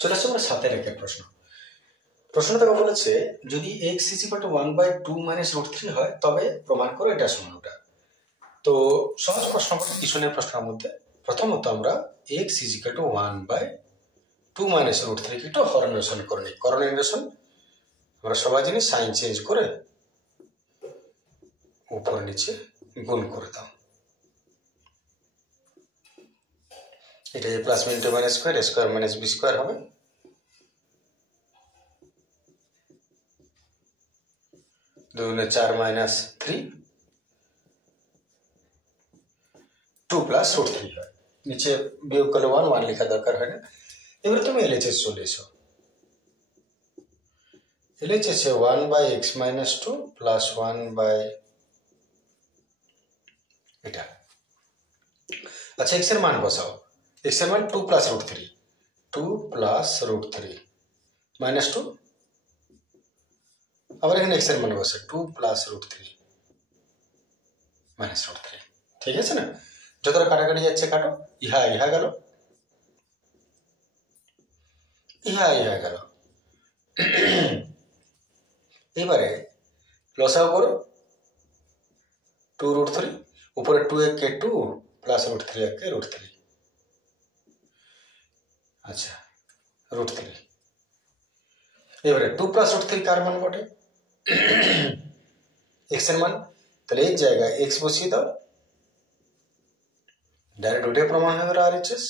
চলে আসছে আমরা 7 এর প্রশ্ন। প্রশ্নটা বলেছে যদি x = 1/2 - √3 হয় তবে প্রমাণ করো এটা সমান ওটা। তো সহজ প্রশ্ন কিছু নেই প্রশ্নের মধ্যে। প্রথমত আমরা x = 1/2 - √3 কে একটু হর নিরসন করে নিই। করণ নিরসন আমরা সবাই জানি সাইন চেঞ্জ করে উপরে নিচে গুণ করে দাও। এটা a plus b * - square a square - b square হবে। দুগুণে 4 - 3 2 প্লাস √3 হয়। নিচে বিয়োগ করলে 1 লেখা দরকার হয় না। এবারে তুমি এলএচএস চলে এসো। এলএচএস 1/x - 2 প্লাস 1 এটা। আচ্ছা x এর মান বসাও। x এর মান 2 প্লাস √3 2 প্লাস √3 মাইনাস 2। আবার এখানে x এর মান বসে 2 প্লাস √3 মাইনাস √3। ঠিক আছে না? যতটা কাটাকাটি যাচ্ছে কাটো। ইহা ইহা গেল, ইহা ইহা গেল। এবারে লসাও করো 2 √3 উপরে 2 * 1 = 2 প্লাস √3 * 1 = √3। আচ্ছা √3। এবারে 2 প্লাস √3 কার মান বটে? x এর মান। তাহলে এই জায়গায় x বসিয়ে দাও। ডাইরেক্ট ওটাই প্রমাণ হবে RHS।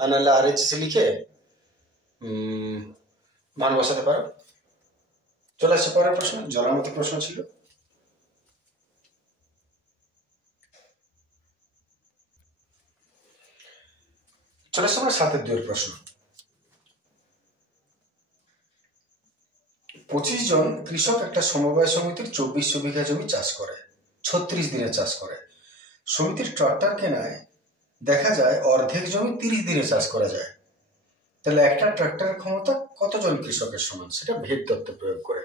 আর নাহলে RHS লিখে মান বসাতে পারো। চলে আসছে পরের প্রশ্ন। জলামতি প্রশ্ন ছিল। চলে আসছে আমরা 7 এর 2 প্রশ্ন। 25 জন কৃষক একটা সমবায় সমিতির 2400 বিঘা জমি চাষ করে, 36 দিনে চাষ করে। সমিতির ট্রাক্টর কেনায় দেখা যায় অর্ধেক জমি 30 দিনে চাষ করা যায়। তাহলে একটা ট্রাক্টরের ক্ষমতা কতজন কৃষকের সমান, সেটা ভেদ তত্ত্ব প্রয়োগ করে।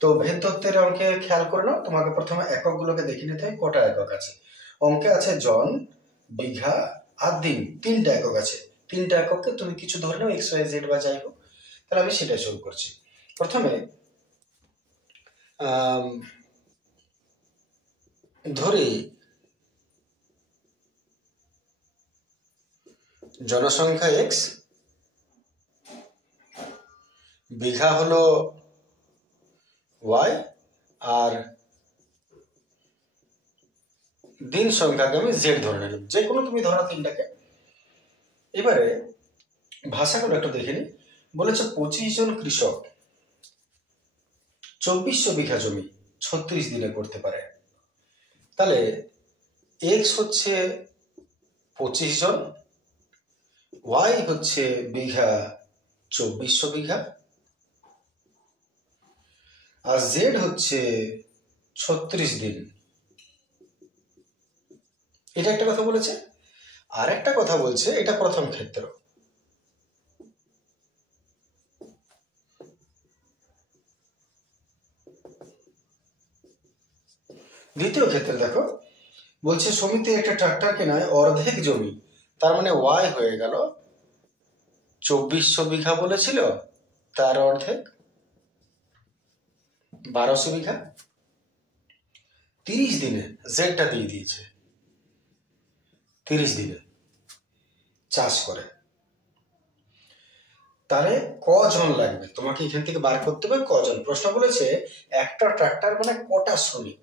তো ভেদ তত্ত্বের অঙ্কে খেয়াল করে নাও। তোমাকে প্রথমে এককগুলোকে দেখে নিতে হয় কটা একক আছে। অঙ্কে আছে জন, বিঘা আর দিন, 3টা একক আছে। 3টা এককে তুমি কিছু ধরে নাও x y z বা যাই হোক। তাহলে আমি সেটা শুরু করছি। প্রথমে ধরি জনসংখ্যা x, বিঘা হলো y, আর দিন সংখ্যাকে আমি z ধরে নিলাম। যে কোনো তুমি ধরো 3টাকে। এবারে ভাষাগুলো একটু দেখে নি। বলেছে 25 জন কৃষক 2400 বিঘা জমি 36 দিনে করতে পারে। তাহলে x হচ্ছে 25 জন, y হচ্ছে বিঘা 2400 বিঘা, আর z হচ্ছে 36 দিন। এটা একটা কথা বলেছে। আর একটা কথা বলছে, এটা প্রথম ক্ষেত্র। দ্বিতীয় ক্ষেত্রে দেখো, বলছে সমিতি একটা ট্রাক্টর কেনায় অর্ধেক জমি, তার মানে y হয়ে গেল 2400 বিঘা বলেছিল, তার অর্ধেক 1200 বিঘা। 30 দিনে জেডটা দিয়ে দিয়েছে, 30 দিনে চাষ করে। তাহলে কজন লাগবে তোমাকে এখান থেকে বার করতে হবে কজন। প্রশ্ন বলেছে একটা ট্রাক্টর মানে কটা শ্রমিক,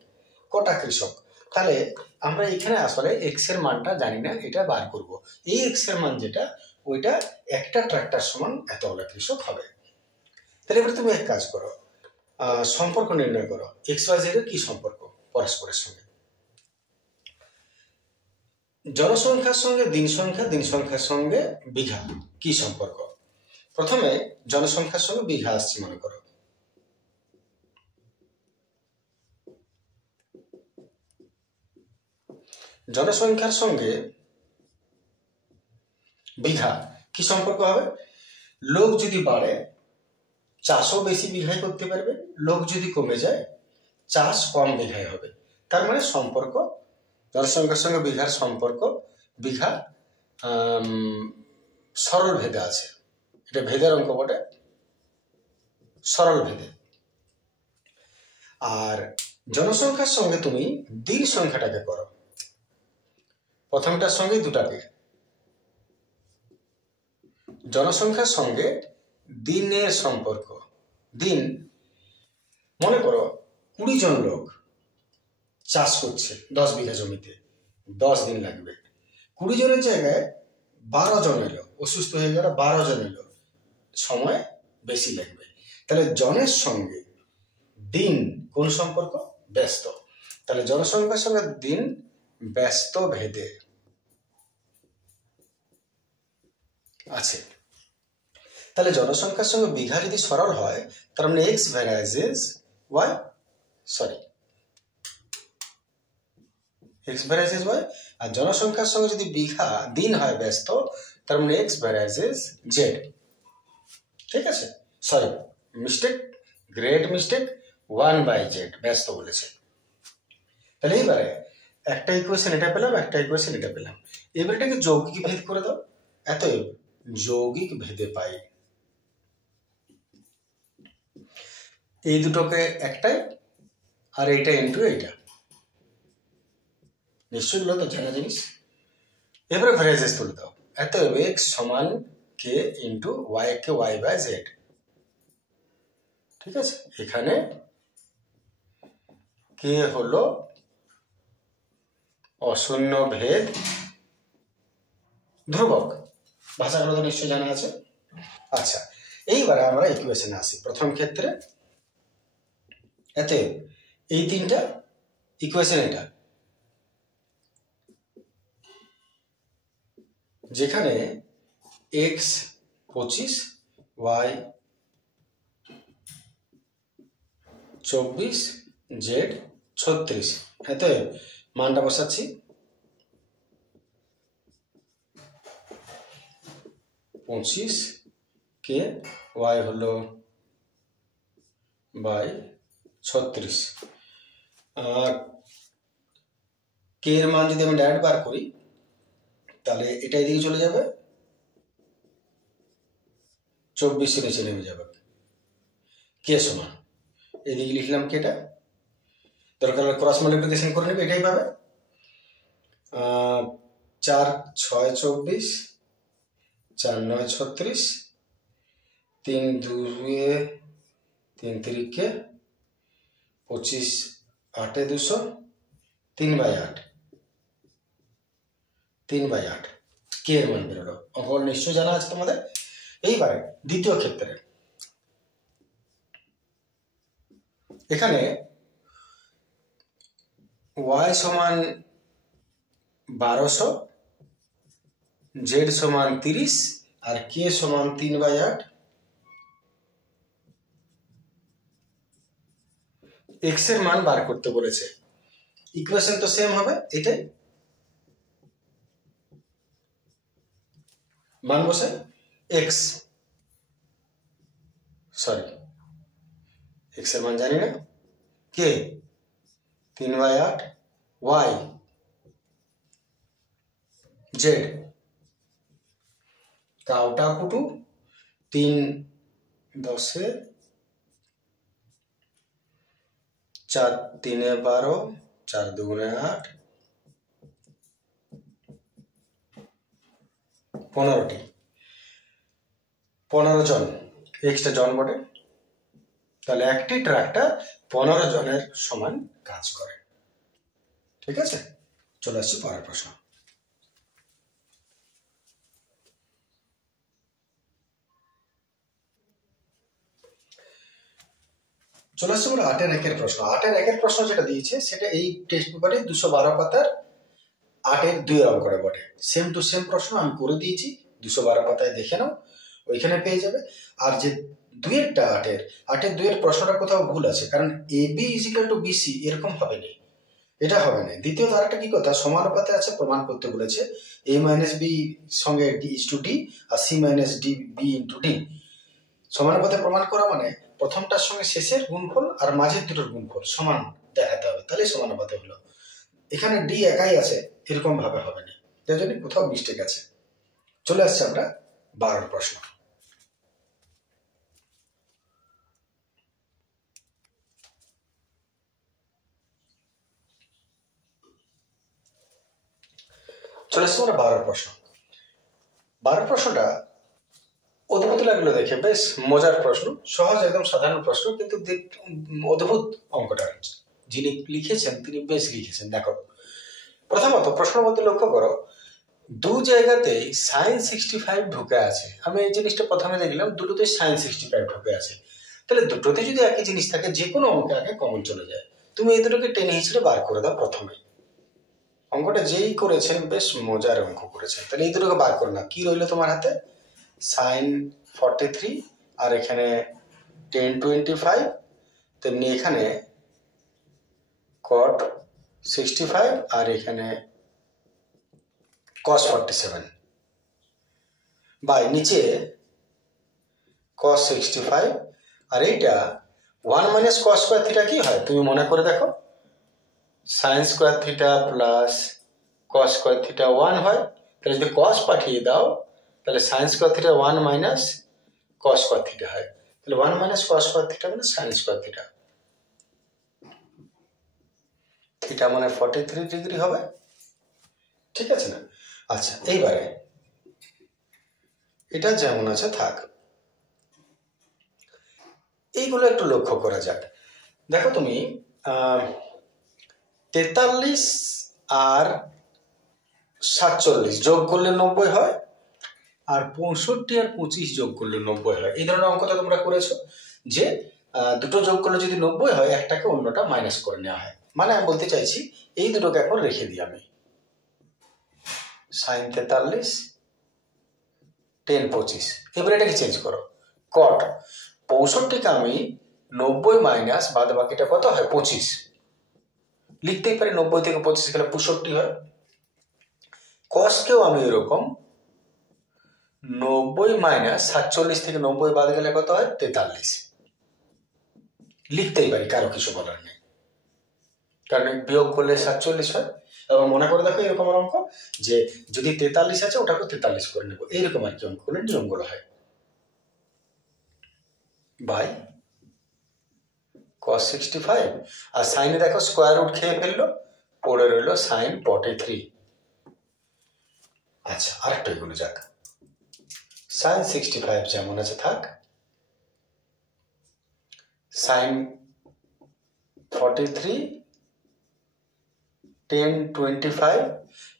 কটা কৃষক। তাহলে আমরা এখানে আসলে এক্স এর মানটা জানি না, এটা বার করব। এই এক্স এর মান যেটা, ওইটা একটা ট্রাক্টর সমান এতগুলো কৃষক হবে। তাহলে এবার তুমি এক কাজ করো, সম্পর্ক নির্ণয় করো। এক্স ওয়াই জেড এর কি সম্পর্ক পরস্পরের সঙ্গে। জনসংখ্যার সঙ্গে দিন সংখ্যা, দিন সংখ্যার সঙ্গে বিঘা কি সম্পর্ক। প্রথমে জনসংখ্যার সঙ্গে বিঘা আসছে মনে করো। জনসংখ্যার সঙ্গে বিঘা কি সম্পর্ক হবে। লোক যদি বাড়ে চাষও বেশি বিঘায় করতে পারবে, লোক যদি কমে যায় চাষ কম বিঘায় হবে। তার মানে সম্পর্ক জনসংখ্যার সঙ্গে বিঘার সম্পর্ক, বিঘা সরল ভেদে আছে, এটা ভেদের অঙ্ক বটে, সরল ভেদে। আর জনসংখ্যার সঙ্গে তুমি দিন সংখ্যাটাকে করো, প্রথমটার সঙ্গে দুটাকে। জনসংখ্যার সঙ্গে দিনের সম্পর্ক। দিন, মনে করো 20 জন লোক চাষ করছে 10 বিঘা জমিতে, 10 দিন লাগবে। 20 জনের জায়গায় 12 জন এলো, অসুস্থ হয়ে গেল, 12 জন এলো, সময় বেশি লাগবে। তাহলে জনের সঙ্গে দিন কোন সম্পর্ক? ব্যস্ত। তাহলে জনসংখ্যার সঙ্গে দিন ব্যস্ত ভেদে আছে। তাহলে জনসংখ্যার সঙ্গে বিঘা যদি সরল হয়, তার মানে X varies Y, X varies Y. আর জনসংখ্যার সঙ্গে যদি বিঘা দিন হয় ব্যস্ত, তার মানে এক্স ভ্যারাইজেস জেড। ঠিক আছে, sorry mistake, great mistake, 1/z ব্যস্ত বলেছে। তাহলে এইবারে একটা ইকুয়েশন এটা পেলাম, একটা ইকুয়েশন এটা পেলাম। এবার এটাকে যৌগিক ভেদ করে দাও। এতএব যৌগিক ভেদে পাই এই দুটোকে একটাই, আর এইটা ইন্টু এইটা, নিশ্চয়ই গুলো তো জানা জিনিস। এবারে ভ্যারাইজেস তুলে দাও। এতএব এক্স সমান K into Y K Y by Z. ঠিক আছে, এখানে কে হলো অশূন্য ভেদ ধ্রুবক, ভাষাগুলো তো নিশ্চয়ই জানা আছে। আচ্ছা, এইবারে আমরা ইকুয়েশনে আসি। প্রথম ক্ষেত্রে এতে এই তিনটা ইকুয়েশন, এটা যেখানে এক্স 25, ওয়াই 24, জেড 36, এতে মানটা বসাচ্ছি। 25 কে ওয়াই হলো বাই 36, আর কে এর মান যদি আমি ডাইরেক্ট বার করি, তাহলে এটা এদিকে চলে যাবে, 24 নিচে নেমে যাবে। কে সমান এদিকে লিখলাম কেটা, দরকার ক্রস মাল্টিপ্লিকেশন করে নেবে, এটাই পাবে। 4 6 24, 4 9 36, 3 2 3 3 25, 8 200, 3/8, 3/8 কে এর মান বেরোলো। অঙ্ক নিশ্চয় জানা আছে তোমাদের। এইবারে দ্বিতীয় ক্ষেত্রে এখানে y সমান 1200, জেড সমান 30, আর কে সমান 3/8। এক্স এর মান বার করতে বলেছে। ইকুয়েশন তো সেম হবে, এটাই মান বসে এক্স, সরি এক্স এর মান জানি না, কে 3/8, ওয়াই জেড কাউটা কুটু 3 10, 4 3 12, 4 2 8, 15টি, 15 জন, এক্সটা জন বটে। তাহলে একটি ট্রাক্টর 15 জনের সমান কাজ করে। ঠিক আছে, চলে আসছি পরের প্রশ্ন। চলে আসছে আমরা 8-এর 1-এর প্রশ্ন। 8-এর 1-এর প্রশ্ন যেটা দিয়েছে সেটা এই টেক্সট পেপারে 212 পাতার 8-এর 2-এর অঙ্কটা বটে। সেম টু সেম প্রশ্ন আমি করে দিয়েছি, 212 পাতায় দেখে নাও, ওইখানে পেয়ে যাবে। আর যে 2-এরটা 8-এর 2-এর প্রশ্নটা কোথাও ভুল আছে, কারণ AB = BC এরকম হবে না, এটা হবে না। দ্বিতীয়ত আরেকটা কি কথা, সমানুপাতে আছে, প্রমাণ করতে বলেছে A - B সঙ্গে D/D আর C - D B/D। সমানুপাতে প্রমাণ করা মানে প্রথমটার সঙ্গে শেষের গুণফল আর মাঝের দুটোর গুণফল সমান দেখাতে হবে, তাহলে সমানুপাতে হলো। এখানে ডি একাই আছে, এরকম ভাবে হবে না, তাই জন্য কোথাও মিস্টেক আছে। চলে আসছে আমরা 12 প্রশ্ন। চলে এসছি আমরা 12 প্রশ্ন। 12 প্রশ্নটা অদ্ভুত লাগলো দেখে, বেশ মজার প্রশ্ন, সহজ একদম সাধারণ প্রশ্ন, কিন্তু অদ্ভুত অঙ্কটা। যিনি লিখেছেন তিনি বেশ লিখেছেন। দেখো প্রথমত প্রশ্নের মধ্যে লক্ষ্য করো, দু জায়গাতেই sin 65 ঢুকে আছে। আমি এই জিনিসটা প্রথমে দেখলাম, দুটোতে sin 65 ঢুকে আছে। তাহলে দুটোতে যদি একই জিনিস থাকে, যে কোনো অঙ্কে আগে কমন চলে যায়। তুমি এই দুটোকে টেনে হিঁচড়ে বার করে দাও প্রথমে। অঙ্কটা যেই করেছেন বেশ মজার অঙ্ক করেছেন। তাহলে এই দুটোকে বার করে নাও। কি রইলো তোমার হাতে? sin 43 আর এখানে tan 25, তেমনি এখানে cot 65 আর এখানে cos 47 বাই নিচে cos 65, আর এইটা 1 মাইনাস cos স্কয়ার থিটা কি হয় তুমি মনে করে দেখো, sin square theta plus cos square theta 1 হয়। তাহলে যদি cos পাঠিয়ে দাও তাহলে sin square theta 1 minus cos square theta হয়। তাহলে 1 মাইনাস cos স্কয়ার থিটা মানে sin স্কয়ার থিটা, থিটা মানে 43 ডিগ্রি হবে। ঠিক আছে না? আচ্ছা, এইবারে এটা যেমন আছে থাক, এইগুলো একটু লক্ষ্য করা যাক। দেখো তুমি 43 আর 47 যোগ করলে 90 হয়, আর 65 আর 25 যোগ করলে 90 হয়। এই ধরনের অঙ্কটা তোমরা করেছো যে দুটো যোগ করলে যদি 90 হয়, একটাকে অন্যটা মাইনাস করে নেওয়া হয়। মানে আমি বলতে চাইছি এই দুটোকে এখন রেখে দিই আমি, sin 43 tan 25। এবারে এটাকে চেঞ্জ করো, cot 65কে আমি 90 মাইনাস বাদ বাকিটা কত হয় 25 লিখতেই পারি। 90 থেকে 25 গেলে 65 হয়। cosকেও আমি এরকম 90 মাইনাস 47 থেকে 90 বাদ গেলে কত হয় 43 লিখতেই পারি, কারো কিছু বলার নেই, কারণ বিয়োগ করলে 47 হয়। এবং মনে করে দেখো এরকম অঙ্ক যে যদি 43 আছে ওটাকে 43 করে নেবো, এইরকম আর কি অঙ্ক করলে নিয়মগুলো হয়। বাই cos 65 আর সাইনে দেখো স্কোয়ার রুট খেয়ে ফেললো, পড়ে রইল sin 43। আচ্ছা, আরেকটা এগুলো যাক, sin 65 যেমন আছে থাক, sin 43 tan 25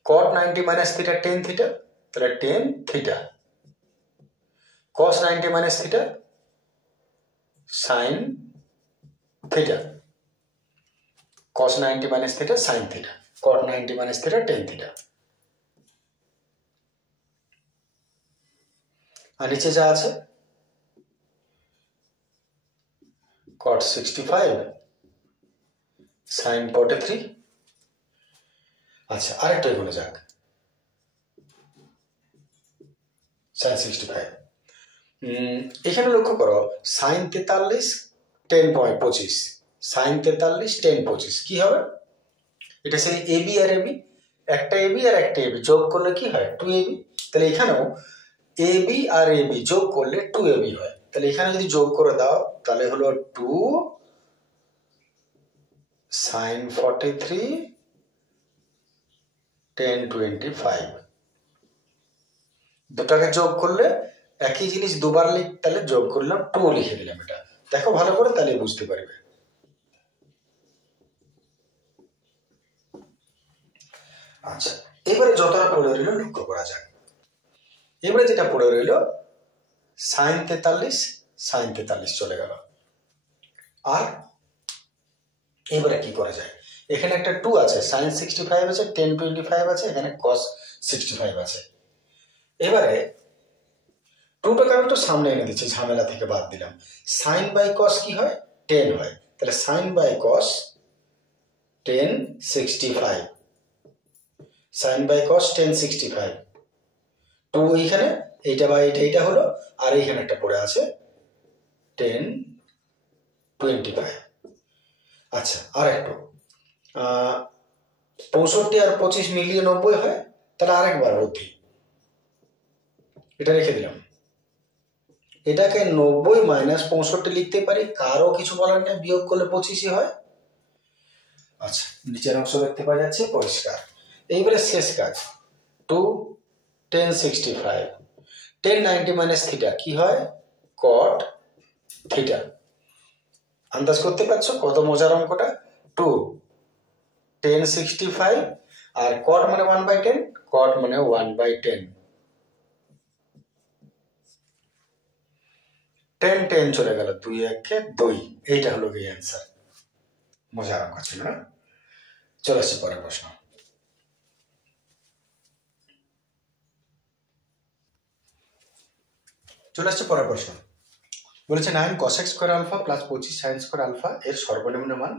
cot 90 minus theta tan theta, তাহলে tan theta cos 90 minus theta sin theta, cos 90 minus theta sin theta, cot 90 minus theta tan theta। আর নিচে যা আছে cot 65 sin 43। আচ্ছা, আরেকটা এগুলো যাক, sin 65। এখানে লক্ষ্য করো sin 43 tan 25, sin 43 tan 25 কি হবে? এটা সেই এবি আর এবি, একটা এবি আর একটা এবি যোগ করলে কি হয় 2ab। তাহলে এখানেও এবি আর এবি যোগ করলে 2ab হয়। তাহলে এখানে যদি যোগ করে দাও তাহলে হলো 2 sin 43 tan 25। দুটাকে যোগ করলে একই জিনিস দুবার তাহলে যোগ করলাম 2 লিখে দিলাম। এটা দেখো ভালো করে তাহলে বুঝতে পারবে। আচ্ছা, এবারে যতটা পড়ে রইল লক্ষ্য করা যাক। এবারে যেটা পড়ে রইল sin 43 চলে গেল। আর এবারে কি করা যায়, এখানে একটা 2 আছে, sin 65 আছে, tan 25 আছে, এখানে cos 65 আছে। এবারে 2টাকে আমি একটু সামনে এনে দিচ্ছি, ঝামেলা থেকে বাদ দিলাম। sin বাই cos কি হয় 10 হয়। তাহলে sin by cos tan 65, sin by cos tan 65। তো এইখানে এইটা বা এইটা হলো, আর এইখানে একটা পড়ে আছে tan 25। আচ্ছা, আর একটু 65 আর 25 মিলিয়ে 90 হয়। তাহলে আরেকবার বুদ্ধি, এটা রেখে দিলাম। এটাকে 90 মাইনাস 65 লিখতে পারি, কারো কিছু বলার নেই, বিয়োগ করলে 25ই হয়। আচ্ছা, নিচের অংশ দেখতে পাওয়া যাচ্ছে পরিষ্কার। এইবারে শেষ কাজ, two tan 65 tan 90 minus theta কি হয় কট থিটা। আন্দাজ করতে পারছো কত মজার অঙ্কটা? টু টেন 65 আর কট মানে 1/10, কট মানে 1/10, 10 10 চলে গেল, 2 1 2। এইটা হলো গিয়ে অ্যান্সার। মজার অঙ্ক ছিল না? চলে আসছে পরের প্রশ্ন। বলেছে 9 cosec square alpha plus 25 sin square alpha এর সর্বনিম্ন মান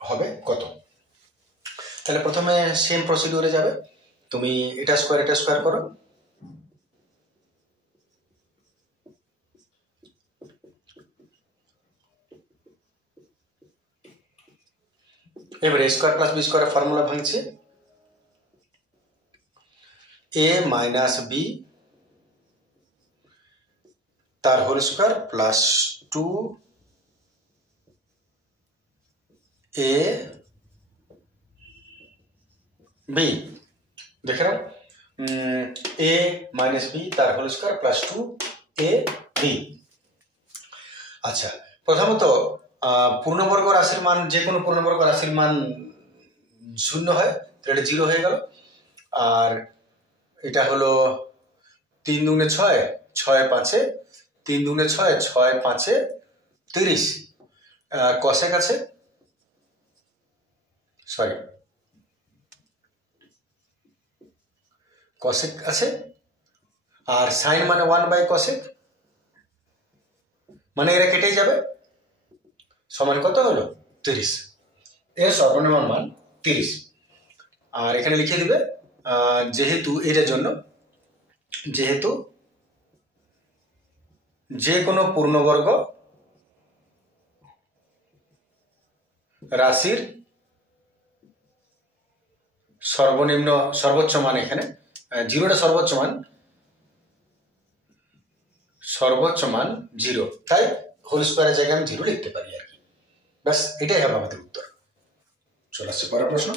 হবে কত? তাহলে প্রথমে সেম প্রসিডিউরে যাবে, তুমি এটা স্কয়ার করো, এবারে স্কয়ার প্লাস বি স্কয়ারের ফর্মুলা ভাঙছে, এ মাইনাস বি তার whole square plus 2 A B, দেখে নাও, এ মাইনাস বি তার whole square plus 2 A B. আচ্ছা, প্রথমত পূর্ণবর্গ রাশির মান, যে কোনো পূর্ণবর্গ রাশির মান 0 হয়, তাহলে এটা 0 হয়ে গেল। আর এটা হলো 3 দুগুণে 6, 6 5, 3 দুগুণে 6, 6 5 30, কসেক আছে, সরি কসেক আছে, আর সাইন মানে 1/cosec, মানে এরা কেটেই যাবে, সমান কত হলো 30, এর সর্বনিম্ন মান 30। আর এখানে লিখে দিবে যেহেতু এটার জন্য, যেহেতু যে কোনো পূর্ণবর্গ রাশির সর্বোচ্চ মান, এখানে 0টা সর্বোচ্চ মান 0, তাই হোল স্কয়ারের জায়গায় আমি 0 লিখতে পারি আর কি। ব্যাস, এটাই হবে আমাদের উত্তর। চলে আসছে পরের প্রশ্ন।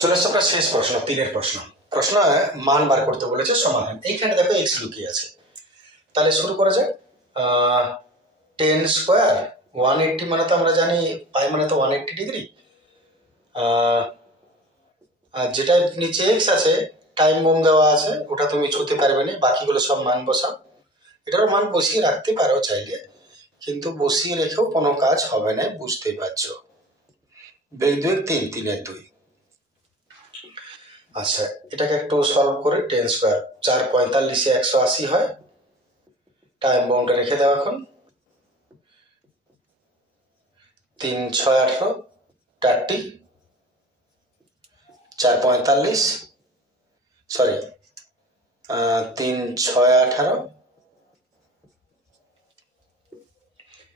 চলে আসছে আপনার শেষ প্রশ্ন, 3-এর প্রশ্ন। প্রশ্ন মান বার করতে বলেছে, সমাধান। এইখানে দেখো এক্স লুকিয়ে আছে, তাহলে শুরু করা যাক। 10 স্কয়ার 180 মানে তো আমরা জানি পাই মানে তো 180 ডিগ্রি, আর যেটা নিচে এক্স আছে, টাইম বোম দেওয়া আছে, ওটা তুমি ছুঁতে পারবে না, বাকিগুলো সব মান বসাও। এটারও মান বসিয়ে রাখতে পারো চাইলে, কিন্তু বসিয়ে রেখেও কোনো কাজ হবে না, বুঝতেই পারছো। 2 2 3, 3 2। আচ্ছা, এটাকে একটু সলভ করে 10 স্কয়ার 4 45 180 হয়, টাইম বোমটা রেখে দাও এখন। 3 6 18 30, 4 45, সরি 3 6 18,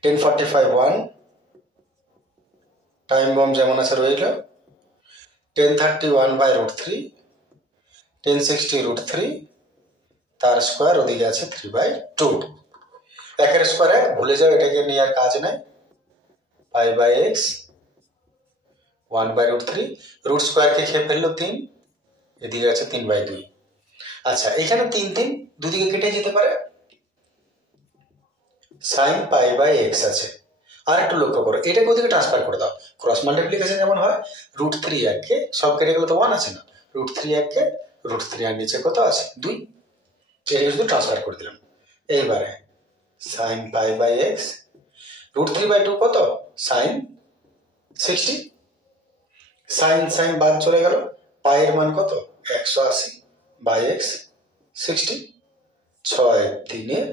10 45 1, টাইম বম যেমন আছে রইল। 10 30 1/√3, 10 60 √3, তার স্কোয়ার ওদিকে আছে 3/2। একের স্কোয়ার 1, ভুলে যাও, এটাকে নিয়ে আর কাজ নাই। π/x 1/√3, রুট স্কোয়ারকে খেয়ে ফেললো 3, এদিকে আছে 3/2। আচ্ছা, এখানে 3 3 দুদিকে কেটে যেতে পারে, সাইন π/x আছে। আর একটু লক্ষ্য করো, এটাকে ওদিকে ট্রান্সফার করে দাও, ক্রস মাল্টিপ্লিকেশন যেমন হয়, √3 1 সব কেটে গেলে তো 1 আছে না, √3 1 √3 আর নিচে কত আছে 2, এটাকে শুধু ট্রান্সফার করে দিলাম। এইবারে সাইন π/x, √3/2 কত, সাইন 60, সাইন বাদ চলে গেল, পায়ের মান কত 180/x 60, 6 3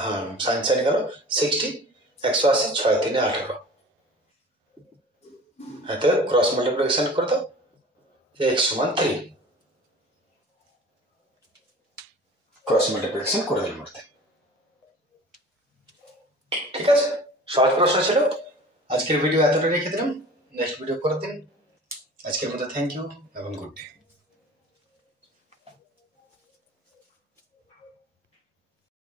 হ্যাঁ সাইন গেল 60, 180 6 3 18। হাতে ক্রস মাল্টিপ্লিকেশন করে দাও, x সমান 3, ক্রস মাল্টিপ্লিকেশন করে দিলাম অর্থে। ঠিক আছে, সহজ প্রশ্ন ছিল। আজকের ভিডিও এতটা রেখে দিলাম, নেক্সট ভিডিও করে দিন। আজকের মতো থ্যাংক ইউ এবং গুড ডে।